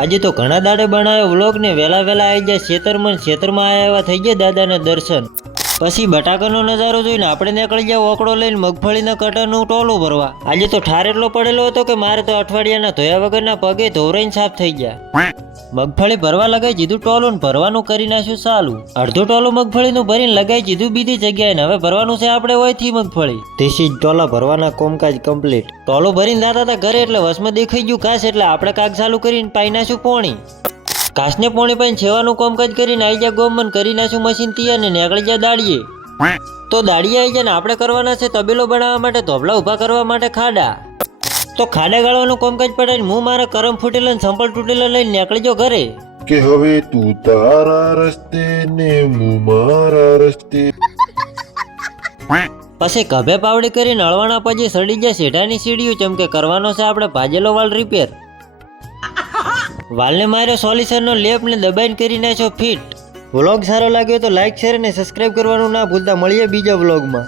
આજે તો ઘણા દાડે બનાવ્યો વ્લોગ ને વેલા આવી જાય ખેતરમાં આવ્યા થઈ ગયા દાદાના દર્શન. પછી બટાકાનો નજારો જોઈને આપણે નીકળી ગયા ઓકડો લઈને મગફળીના કટરનું ટોલું ભરવા. આજે તો ઠાર એટલો પડેલો હતો કે મારે તો અઠવાડિયાના ધોયા વગરના પગે ધોરાઈને સાફ થઈ ગયા. મગફળી ભરવા લગાઈ દીધું ટોલું ને ભરવાનું કરી નાખ્યું ચાલુ. અડધું ટોલું મગફળીનું ભરીને લગાઈ દીધું બીજી જગ્યાએ ને હવે ભરવાનું છે આપણે હોયથી મગફળી. દેશી ટોલા ભરવાના કોમકાજ કમ્પ્લીટ. ટોલું ભરીને દાતા હતા ઘરે એટલે વસમાં દેખાઈ ગયું ઘાસ એટલે આપણે કાગ ચાલુ કરીને પાઈ નાખ્યું પોણી. ઘાસને પોણી પાઈને છેવાનું કોમકાજ કરીને આવી જાય ગોમન કરી નાખ્યું મશીન તૈયાર ને નીકળી જાય દાડીએ. તો દાડીએ આવી જાય ને આપણે કરવાના છે તબેલો બનાવવા માટે ધોબલા ઊભા કરવા માટે ખાડા. તો ખાડા ગાળવાનું કોમકાજ પડાઈને હું મારા કરમ ફૂટેલા ને સંપલ તૂટેલા લઈને નીકળી ગયો ઘરે. કે હવે તું તારા રસ્તે ને હું મારા રસ્તે. પછી કભે પાવડી કરીને અળવાના પછી સડી જાય શેઢાની સીડીયું ચમકે કરવાનો છે આપણે ભાજેલો વાળ રિપેર. વાલને માર્યો સોલ્યુશનનો લેપ ને દબાઈને કરી નાખ્યો ફિટ. વ્લોગ સારો લાગ્યો તો લાઈક શેર અને સબસ્ક્રાઇબ કરવાનું ના ભૂલતા. મળીએ બીજા વ્લોગમાં.